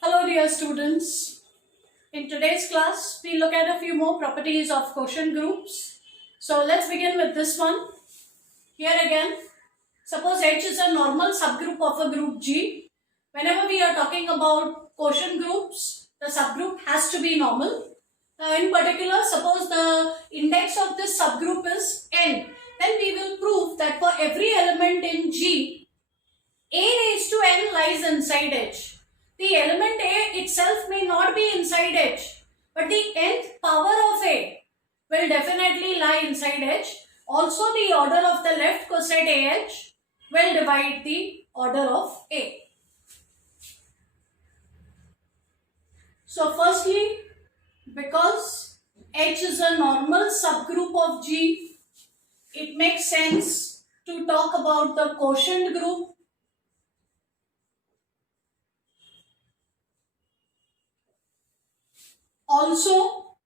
Hello dear students. In today's class, we look at a few more properties of quotient groups. So let's begin with this one. Here again, suppose H is a normal subgroup of a group G. Whenever we are talking about quotient groups, the subgroup has to be normal. Now in particular, suppose the index of this subgroup is n. Then we will prove that for every element in G, a raised to n lies inside H. The element A itself may not be inside H, but the nth power of A will definitely lie inside H. Also, the order of the left coset AH will divide the order of A. So, firstly, because H is a normal subgroup of G, it makes sense to talk about the quotient group. Also,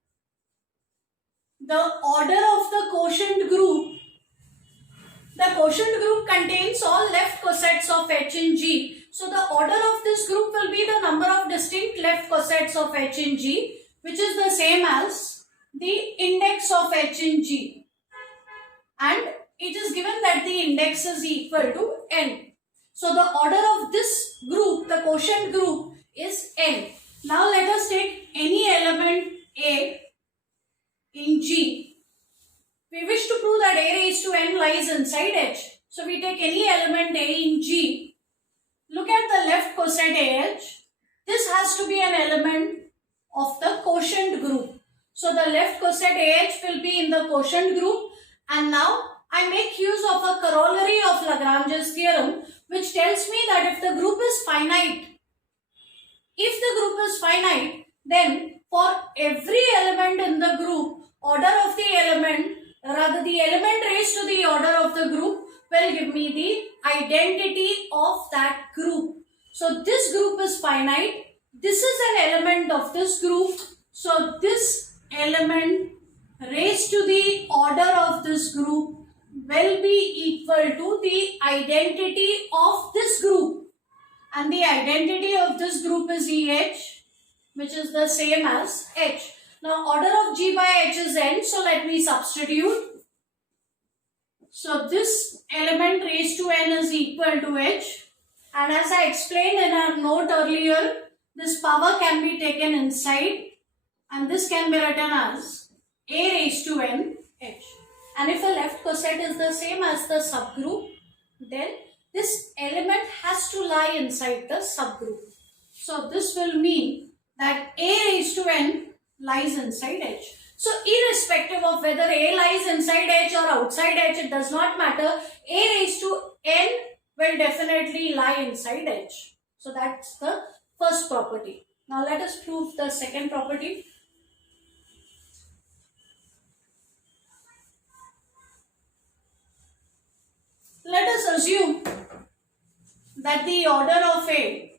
the order of the quotient group contains all left cosets of H in G. So, the order of this group will be the number of distinct left cosets of H in G, which is the same as the index of H in G. And it is given that the index is equal to n. So, the order of this group, the quotient group, is n. Now, let us take any element A in G. We wish to prove that A raised to n lies inside H. So, we take any element A in G. Look at the left coset AH. This has to be an element of the quotient group. So, the left coset AH will be in the quotient group. And now, I make use of a corollary of Lagrange's theorem, which tells me that if the group is finite, then for every element in the group, order of the element, rather the element raised to the order of the group will give me the identity of that group. So this group is finite. This is an element of this group. So this element raised to the order of this group will be equal to the identity of this group. And the identity of this group is EH, which is the same as H. Now, order of G by H is n, so let me substitute. So, this element raised to n is equal to H. And as I explained in our note earlier, this power can be taken inside and this can be written as A raised to n H. And if the left coset is the same as the subgroup, then this element has to lie inside the subgroup. So this will mean that A raised to n lies inside H. So irrespective of whether A lies inside H or outside H, it does not matter. A raised to n will definitely lie inside H. So that's the first property. Now let us prove the second property. Let us assume that the order of A,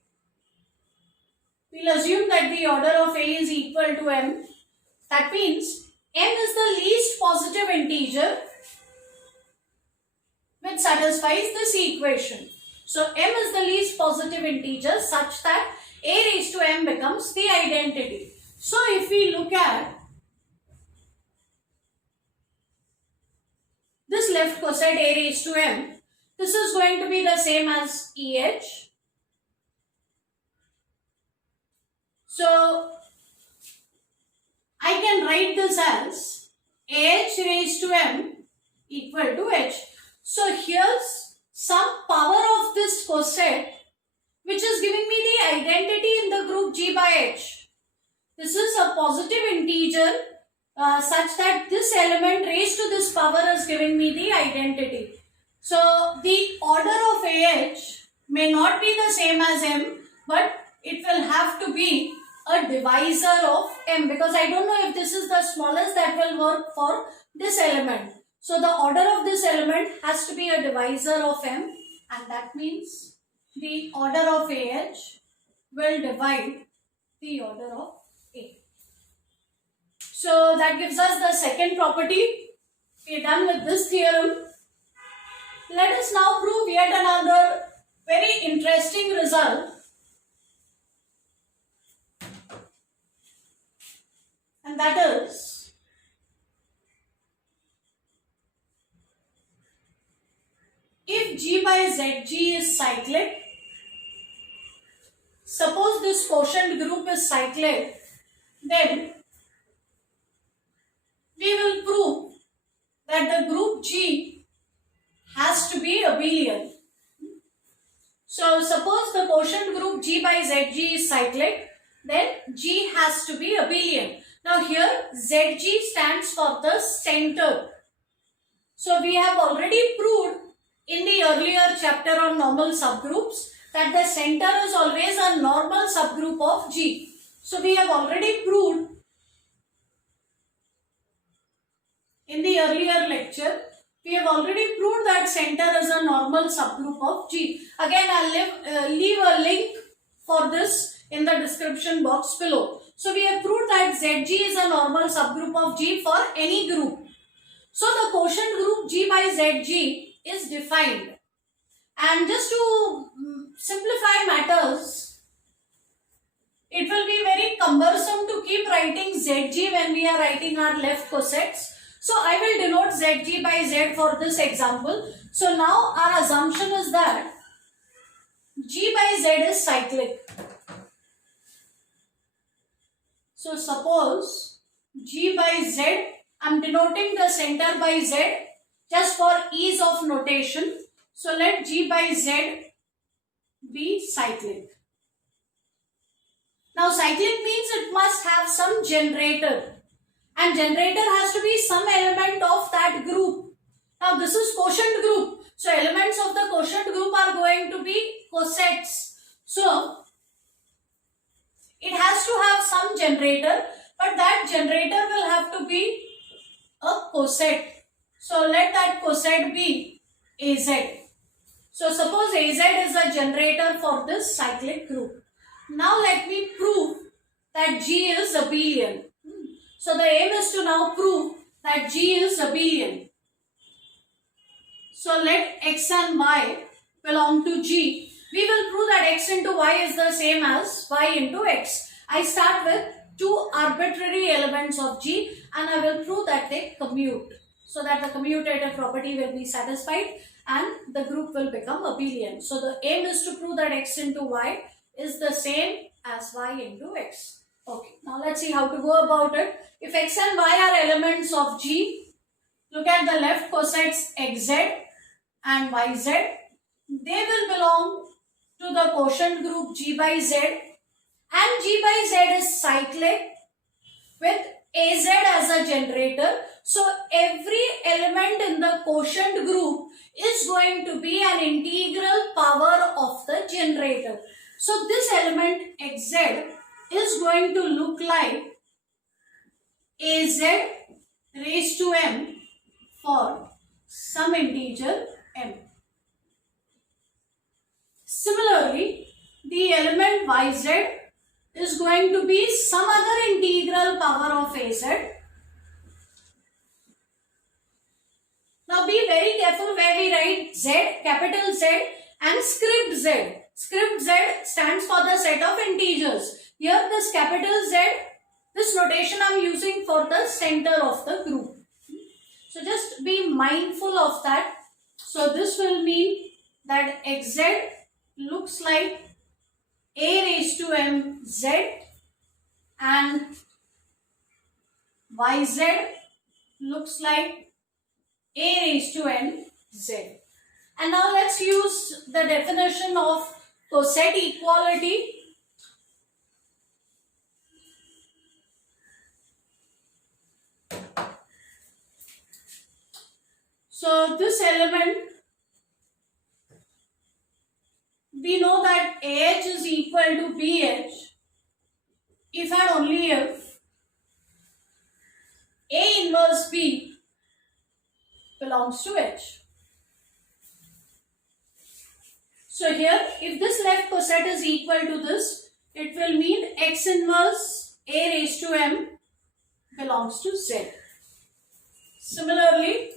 we'll assume that the order of A is equal to m. That means m is the least positive integer which satisfies this equation. So m is the least positive integer such that A raised to m becomes the identity. So if we look at this left coset A raised to m, this is going to be the same as EH. So, I can write this as AH raised to m equal to H. So, here's some power of this coset which is giving me the identity in the group G by H. This is a positive integer such that this element raised to this power is giving me the identity. So, the order of AH may not be the same as m, but it will have to be a divisor of m, because I don't know if this is the smallest that will work for this element. So, the order of this element has to be a divisor of m, and that means the order of AH will divide the order of A. So, that gives us the second property. We are done with this theorem. Let us now prove yet another very interesting result and that is if G by Zg is cyclic, suppose this quotient group is cyclic, then we will prove that the group G has to be abelian. So suppose the quotient group G by Zg is cyclic, then G has to be abelian. Now here Zg stands for the center. So we have already proved in the earlier chapter on normal subgroups that the center is always a normal subgroup of G. So we have already proved in the earlier lecture, we have already proved that center is a normal subgroup of G. Again, I'll leave a link for this in the description box below. So we have proved that Zg is a normal subgroup of G for any group. So the quotient group G by Zg is defined. And just to simplify matters, it will be very cumbersome to keep writing Zg when we are writing our left cosets. So I will denote Zg by Z for this example. So now our assumption is that G by Z is cyclic. So suppose G by Z, I am denoting the center by Z just for ease of notation. So let G by Z be cyclic. Now cyclic means it must have some generator. And generator has to be some element of that group. Now this is quotient group. So elements of the quotient group are going to be cosets. So it has to have some generator, but that generator will have to be a coset. So let that coset be Az. So suppose Az is a generator for this cyclic group. Now let me prove that G is abelian. So the aim is to now prove that G is abelian. So let X and Y belong to G. We will prove that X into Y is the same as Y into X. I start with two arbitrary elements of G and I will prove that they commute. So that the commutative property will be satisfied and the group will become abelian. So the aim is to prove that X into Y is the same as Y into X. Okay, now let's see how to go about it. If X and Y are elements of G, look at the left cosets XZ and YZ. They will belong to the quotient group G by Z, and G by Z is cyclic with Az as a generator. So every element in the quotient group is going to be an integral power of the generator. So this element XZ is going to look like Az raised to m for some integer m. Similarly, the element Yz is going to be some other integral power of Az. Now be very careful where we write Z, capital Z and script Z. Script Z stands for the set of integers. Here this capital Z, this notation I am using for the center of the group. So just be mindful of that. So this will mean that Xz looks like A raised to m Z and Yz looks like A raised to n Z. And now let's use the definition of coset equality. So this element, we know that AH is equal to BH if and only if A inverse B belongs to H. So here, if this left coset is equal to this, it will mean X inverse A raised to m belongs to Z. Similarly,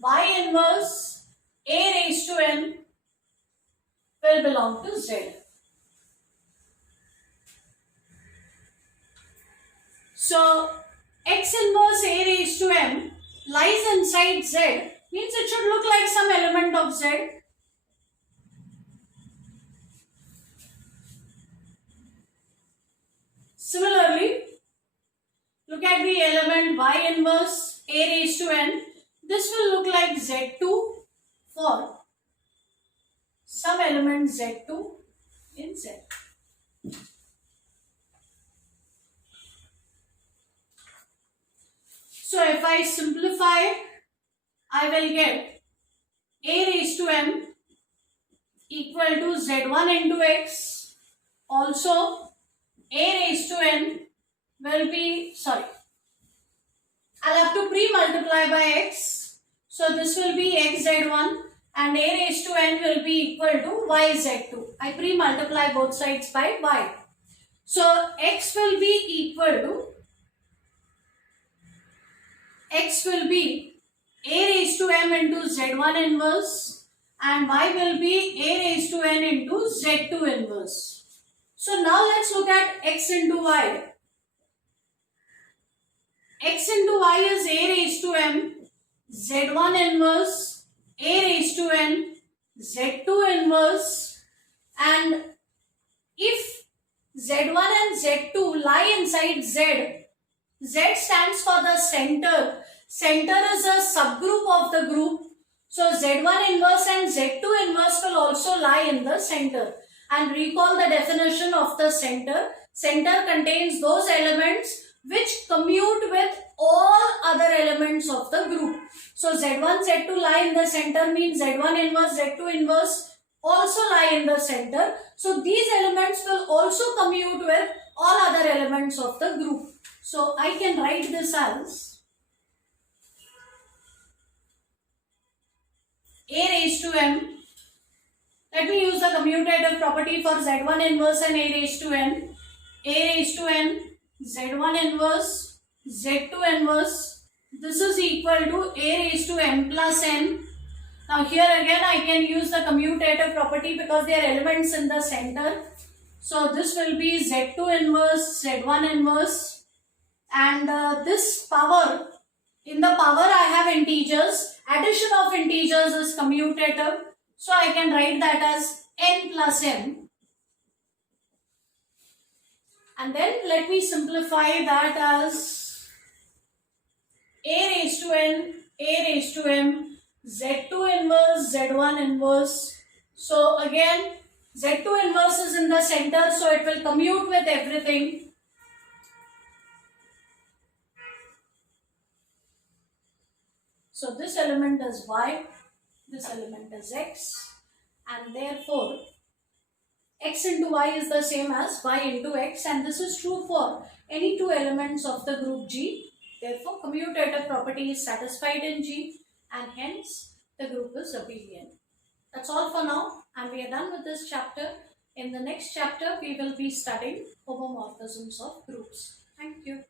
Y inverse A raised to n will belong to Z. So x inverse a raised to m lies inside z, means it should look like some element of z. Similarly, look at the element y inverse a raised to n. This will look like z2 for some element z2 in z. So if I simplify, I will get a raised to m equal to z1 into x. Also, a raised to n will be, I'll have to pre-multiply by x. So this will be xz1 and a raised to n will be equal to yz2. I pre-multiply both sides by y. So x will be equal to, x will be a raised to m into z1 inverse and y will be a raised to n into z2 inverse. So now let's look at x into y. X into y is a raised to m, z1 inverse, a raised to n, z2 inverse, and if z1 and z2 lie inside z, z stands for the center. Center is a subgroup of the group. So z1 inverse and z2 inverse will also lie in the center. And recall the definition of the center. Center contains those elements which commute with all other elements of the group. So z1, z2 lie in the center, means z1 inverse, z2 inverse also lie in the center. So these elements will also commute with all other elements of the group. So I can write this as a raised to m. Let me use the commutative property for z1 inverse and a raised to n. A raised to n, z1 inverse, z2 inverse. This is equal to a raised to m plus n. Now here again I can use the commutative property because they are elements in the center. So this will be z2 inverse, z1 inverse, and this power, in the power I have integers. Addition of integers is commutative. So I can write that as n plus m. And then let me simplify that as a raised to n, a raised to m, z2 inverse, z1 inverse. So again, z2 inverse is in the center, so it will commute with everything. So this element is y, this element is x, and therefore x into y is the same as y into x, and this is true for any two elements of the group G. Therefore, commutative property is satisfied in G, and hence the group is abelian. That's all for now, and we are done with this chapter. In the next chapter, we will be studying homomorphisms of groups. Thank you.